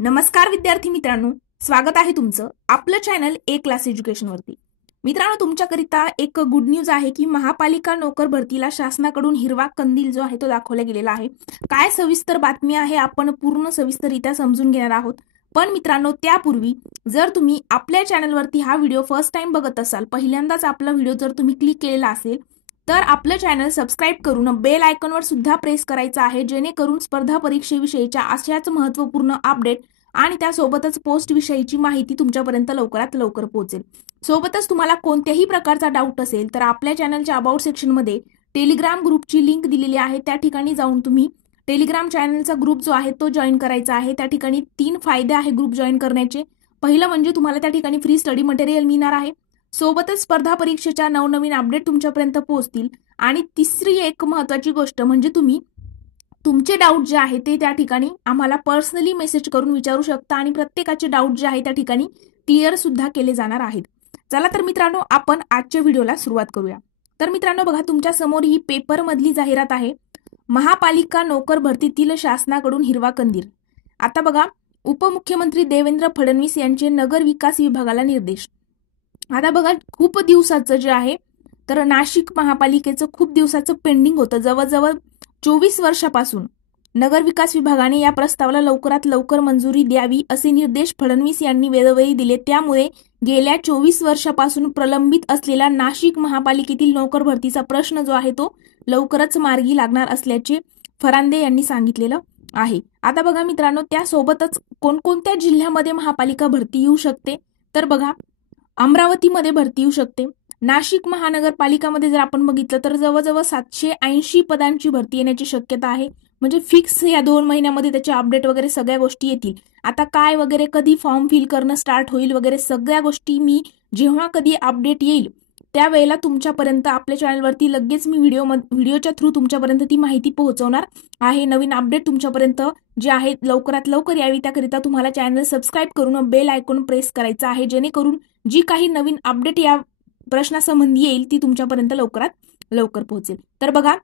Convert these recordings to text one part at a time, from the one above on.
नमस्कार विद्यार्थी मित्रांनो, स्वागत आहे तुमचं आपलं चॅनल ए क्लास एज्युकेशन वरती। मित्रांनो, तुमच्याकरिता एक गुड न्यूज आहे की महापालिका नोकर भरतीला शासनाकडून हिरवा कंदील जो आहे तो दाखवला गेलेला आहे। काय सविस्तर बातमी आहे आपण पूर्ण सविस्तररित्या समजून घेणार आहोत। पण मित्रांनो, त्यापूर्वी जर तुम्ही आपल्या चॅनलवरती हा व्हिडिओ फर्स्ट टाइम बघत असाल, पहिल्यांदाच आपला व्हिडिओ जर तुम्ही क्लिक केलेला असेल तर आपलं चॅनल सबस्क्राइब करून बेल आयकॉनवर सुद्धा प्रेस करायचं आहे, जेणेकरून स्पर्धा परीक्षेविषयीच्या अशाच महत्त्वपूर्ण अपडेट आणि त्यासोबतच पोस्ट विषयीची माहिती तुमच्यापर्यंत लवकरात लवकर पोहोचेल। सोबतच तुम्हाला कोणत्याही प्रकारचा डाऊट असेल तर आपल्या चॅनलच्या अबाउट सेक्शनमध्ये टेलिग्राम ग्रुपची लिंक दिलेली आहे, त्या ठिकाणी जाऊन तुम्ही टेलिग्राम चॅनलचा ग्रुप जो आहे तो जॉईन करायचा आहे। त्या ठिकाणी 3 फायदे आहे ग्रुप जॉईन करण्याचे। पहिलं म्हणजे तुम्हाला त्या ठिकाणी फ्री स्टडी मटेरियल मिळणार आहे, सोबतच स्पर्धा परीक्षेच्या नवनवीन अपडेट तुमच्यापर्यंत पोहोचतील आणि तिसरी एक महत्त्वाची गोष्ट म्हणजे तुम्ही तुमचे डाऊट जे आहे ते त्या ठिकाणी आम्हाला पर्सनली मेसेज करून विचारू शकता आणि प्रत्येकाचे डाऊट जे आहे त्या ठिकाणी क्लिअर सुद्धा केले जाणार आहेत। चला तर मित्रांनो, आपण आजच्या व्हिडिओला सुरुवात करूया। तर मित्रांनो बघा, तुमच्या समोर ही पेपर मधली जाहिरात आहे, महापालिका नोकर भरतीतील शासनाकडून हिरवा कंदील। आता बघा, उपमुख्यमंत्री देवेंद्र फडणवीस यांचे नगर विकास विभागाला निर्देश। आता बघा, खूप दिवसाचं जे आहे तर नाशिक महापालिकेचं खूप दिवसाचं पेंडिंग होतं, जवळजवळ 24 वर्षापासून नगर विकास विभागाने या प्रस्तावाला लवकरात लवकर मंजुरी द्यावी असे निर्देश फडणवीस यांनी वेळोवेळी दिले। त्यामुळे गेल्या 24 वर्षापासून प्रलंबित असलेला नाशिक महापालिकेतील नोकर भरतीचा प्रश्न जो आहे तो लवकरच मार्गी लागणार असल्याचे फरांदे यांनी सांगितलेलं आहे। आता बघा मित्रांनो, त्यासोबतच कोणकोणत्या जिल्ह्यामध्ये महापालिका भरती येऊ शकते तर बघा, अमरावतीमध्ये भरती येऊ शकते। नाशिक महानगरपालिकामध्ये जर आपण बघितलं तर जवळजवळ 780 पदांची भरती येण्याची शक्यता आहे, म्हणजे फिक्स या 2 महिन्यामध्ये त्याचे अपडेट वगैरे सगळ्या गोष्टी येतील। आता काय वगैरे कधी फॉर्म फिल करणं स्टार्ट होईल वगैरे सगळ्या गोष्टी मी जेव्हा कधी अपडेट येईल त्यावेळेला तुमच्यापर्यंत आपल्या चॅनलवरती लगेच मी व्हिडिओच्या थ्रू तुमच्यापर्यंत ती माहिती पोहोचवणार आहे। नवीन अपडेट तुमच्यापर्यंत जे आहे लवकरात लवकर यावी त्याकरिता तुम्हाला चॅनल सबस्क्राइब करून बेल आयकॉन प्रेस करायचा आहे, जेणेकरून जी काही नवीन अपडेट या प्रश्नासंबंधी येईल ती तुमच्यापर्यंत लवकरात लवकर पोहोचेल। तर बघा,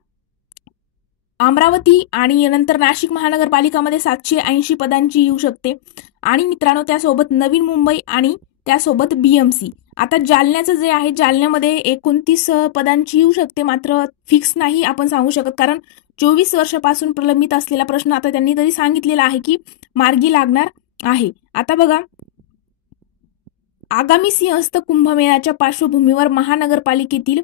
अमरावती आणि नंतर नाशिक महानगरपालिकामध्ये 780 पदांची येऊ शकते आणि मित्रांनो त्यासोबत नवीन मुंबई आणि त्यासोबत बीएमसी। आता जालन्याचं जे आहे, जालन्यामध्ये 29 पदांची येऊ शकते, मात्र फिक्स नाही आपण सांगू शकत, कारण 24 वर्षापासून प्रलंबित असलेला प्रश्न आता त्यांनी तरी सांगितलेला आहे की मार्गी लागणार आहे। आता बघा, आगामी सिंहस्थ कुंभमेळ्याच्या पार्श्वभूमीवर महानगरपालिकेतील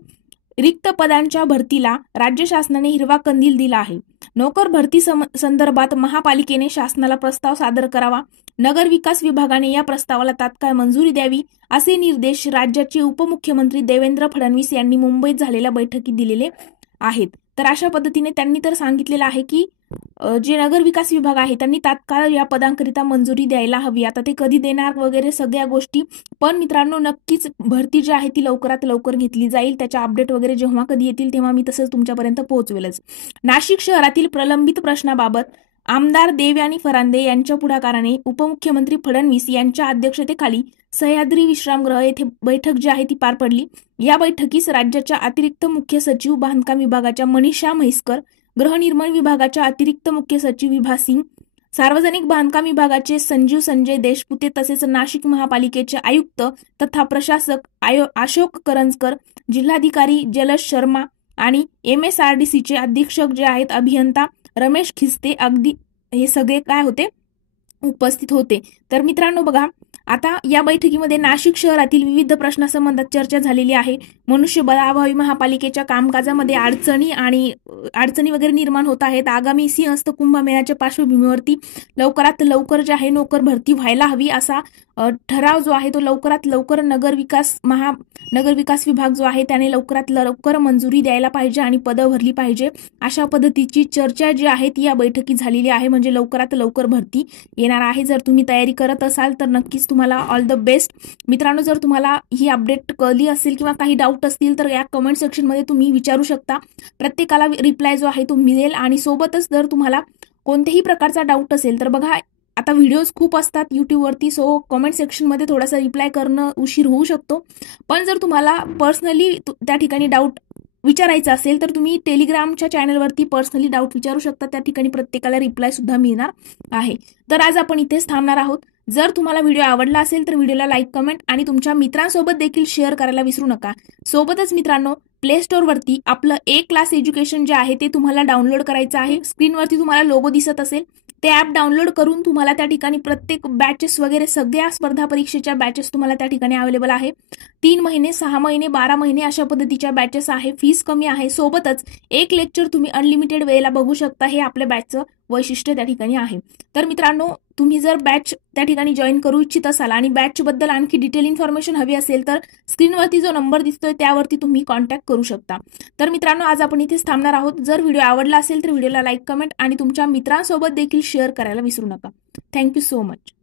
रिक्त पदांच्या भरतीला राज्य शासनाने हिरवा कंदील दिला आहे। नोकर भरती संदर्भात महापालिकेने शासनाला प्रस्ताव सादर करावा, नगर विकास विभागाने या प्रस्तावाला तात्काळ मंजुरी द्यावी असे निर्देश राज्याचे उपमुख्यमंत्री देवेंद्र फडणवीस यांनी मुंबईत झालेल्या बैठकीत दिलेले आहेत। तर अशा पद्धतीने त्यांनी तर सांगितलेलं आहे की जे नगर विकास विभाग आहे त्यांनी तात्काळ या पदांकरिता मंजुरी द्यायला हवी। आता ते कधी देणार वगैरे सगळ्या गोष्टी, पण मित्रांनो नक्कीच भरती जी आहे ती लवकरात लवकर घेतली जाईल। त्याच्या अपडेट वगैरे जेव्हा कधी येतील तेव्हा मी तसंच तुमच्यापर्यंत पोहोचवेलच। नाशिक शहरातील प्रलंबित प्रश्नाबाबत आमदार देवयानी फरांदे यांच्या पुढाकाराने उपमुख्यमंत्री फडणवीस यांच्या अध्यक्षतेखाली सह्याद्री विश्रामगृह येथे बैठक जी आहे ती पार पडली। या बैठकीस राज्याच्या अतिरिक्त मुख्य सचिव बांधकाम विभागाच्या मनीषा म्हैसकर, गृहनिर्माण विभागाच्या अतिरिक्त मुख्य सचिव विभा सिंग, सार्वजनिक बांधकाम विभागाचे संजीव संजय देशपुते तसेच नाशिक महापालिकेचे आयुक्त तथा प्रशासक अशोक करंजकर, जिल्हाधिकारी जलज शर्मा आणि MSRDCचे अधीक्षक जे आहेत अभियंता रमेश खिस्ते, अगदी हे सगळे काय होते उपस्थित होते। तर मित्रांनो बघा, आता या बैठकीमध्ये नाशिक शहरातील विविध प्रश्नासंबंधात चर्चा झालेली आहे। मनुष्यबळाअभावी महापालिकेच्या कामकाजामध्ये अडचणी वगैरे निर्माण होत आहेत। आगामी सिंहस्थ कुंभमेळ्याच्या पार्श्वभूमीवरती लवकरात लवकर जे आहे नोकर भरती व्हायला हवी असा ठराव जो आहे तो लवकरात लवकर नगर विकास विभाग जो आहे त्याने लवकरात लवकर मंजुरी द्यायला पाहिजे आणि पदं भरली पाहिजे, अशा पद्धतीची चर्चा जी आहे ती या बैठकीत झालेली आहे। म्हणजे लवकरात लवकर भरती येणार आहे। जर तुम्ही तयारी करत असाल तर नक्कीच तुम्हाला ऑल द बेस्ट। मित्रांनो, जर तुम्हाला ही अपडेट कळली असेल किंवा काही डाऊट असतील तर या कमेंट सेक्शनमध्ये तुम्ही विचारू शकता, प्रत्येकाला रिप्लाय जो आहे तो मिळेल। आणि सोबतच जर तुम्हाला कोणत्याही प्रकारचा डाऊट असेल तर बघा, आता व्हिडिओज खूप असतात युट्यूबवरती, सो कमेंट सेक्शनमध्ये थोडासा रिप्लाय करणं उशीर होऊ शकतो, पण जर तुम्हाला पर्सनली त्या ठिकाणी डाऊट विचारायचं असेल तर तुम्ही टेलिग्रामच्या चॅनलवरती पर्सनली डाऊट विचारू शकता. त्या ठिकाणी प्रत्येकाला रिप्लाय सुद्धा मिळणार आहे. तर आज आपण इथेच थांबणार आहोत. जर तुम्हाला व्हिडिओ आवडला असेल तर व्हिडिओला लाईक, कमेंट आणि तुमच्या मित्रांसोबत देखील शेअर करायला विसरू नका. सोबतच मित्रांनो, प्ले स्टोअरवरती आपलं ए क्लास एज्युकेशन जे आहे ते तुम्हाला डाउनलोड करायचं आहे. स्क्रीनवरती तुम्हाला लोगो दिसत असेल, ते ॲप डाउनलोड करून तुम्हाला त्या ठिकाणी प्रत्येक बॅचेस वगैरे सगळ्या स्पर्धा परीक्षेच्या बॅचेस तुम्हाला त्या ठिकाणी अवेलेबल आहे. 3 महिने, 6 महिने, 12 महिने अशा पद्धतीच्या बॅचेस आहे. फीस कमी आहे. सोबतच एक लेक्चर तुम्ही अनलिमिटेड वेळेला बघू शकता. हे आपल्या बॅचचं वैशिष्ट्य त्या ठिकाणी आहे. तर मित्रांनो, तुम्ही जर बॅच त्या ठिकाणी जॉईन करू इच्छित असाल आणि बॅचबद्दल आणखी डिटेल इन्फॉर्मेशन हवी असेल तर स्क्रीनवरती जो नंबर दिसतोय त्यावरती तुम्ही कॉन्टॅक्ट करू शकता. तर मित्रांनो, आज आपण इथेच थांबणार आहोत. जर व्हिडिओ आवडला असेल तर व्हिडिओला लाईक, कमेंट आणि तुमच्या मित्रांसोबत देखील शेअर करायला विसरू नका. Thank you so much.